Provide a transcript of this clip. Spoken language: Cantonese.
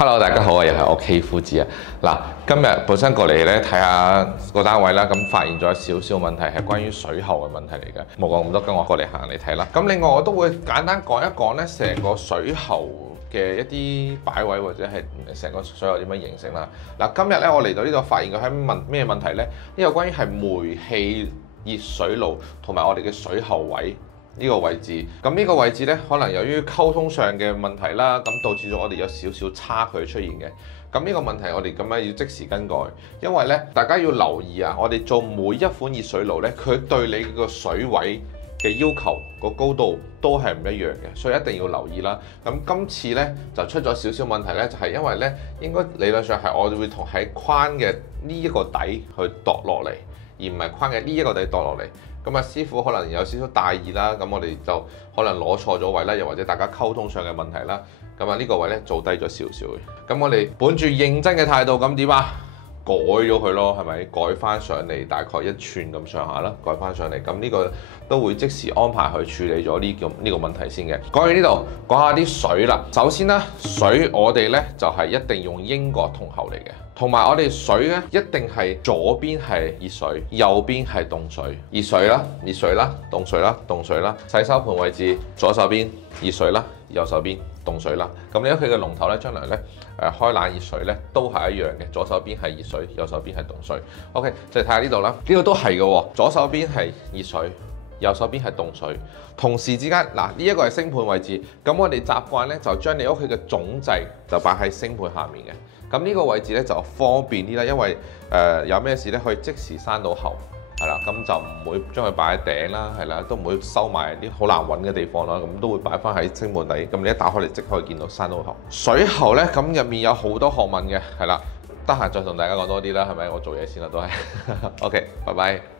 Hello， 大家好啊，又係我 K 夫子啊。嗱，今日本身過嚟咧睇下個單位啦，咁發現咗少少問題係關於水喉嘅問題嚟嘅。冇講咁多，跟我過嚟行嚟睇啦。咁另外我都會簡單講一講咧，成個水喉嘅一啲擺位或者係成個水喉點樣形成啦。嗱，今日咧我嚟到呢度發現佢係問咩問題咧？呢個關於係煤氣熱水爐同埋我哋嘅水喉位。呢個位置，咁呢個位置呢，可能由於溝通上嘅問題啦，咁導致咗我哋有少少差距出現嘅。咁呢個問題我哋咁樣要即時更改，因為呢，大家要留意啊，我哋做每一款熱水爐呢，佢對你個水位嘅要求個高度都係唔一樣嘅，所以一定要留意啦。咁今次呢，就出咗少少問題呢，就係因為呢，應該理論上係我哋會同喺框嘅呢一個底去度落嚟，而唔係框嘅呢一個底度落嚟。咁啊，師傅可能有少少大意啦，咁我哋就可能攞錯咗位啦，又或者大家溝通上嘅問題啦，咁啊呢個位咧做低咗少少嘅。咁我哋本住認真嘅態度，咁點啊？改咗佢咯，係咪？改翻上嚟大概1寸咁上下啦，改翻上嚟。咁呢個都會即時安排去處理咗呢個問題先嘅。講完呢度，講下啲水啦。首先啦，水我哋咧就係一定用英國銅喉嚟嘅，同埋我哋水咧一定係左邊係熱水，右邊係凍水。熱水啦，熱水啦，凍水啦，凍水啦。洗手盆位置左手邊熱水啦，右手邊凍水啦。咁你屋企嘅龍頭咧，將來咧開冷熱水咧都係一樣嘅，左手邊係熱水，右手邊係凍水。OK， 就睇下呢度啦，呢個都係嘅喎，左手邊係熱水，右手邊係凍水。同時之間，嗱呢一個係星盤位置，咁我哋習慣咧就將你屋企嘅總掣就擺喺星盤下面嘅。咁呢個位置咧就方便啲啦，因為有咩事咧可以即時閂到喉。係啦，咁就唔會將佢擺喺頂啦，係啦，都唔會收埋啲好難揾嘅地方啦，咁都會擺翻喺星盤底，咁你一打開嚟即可以見到閂到喉。水喉咧，咁入面有好多學問嘅，係啦，得閒再同大家講多啲啦，係咪？我做嘢先啦，都係。OK，拜拜。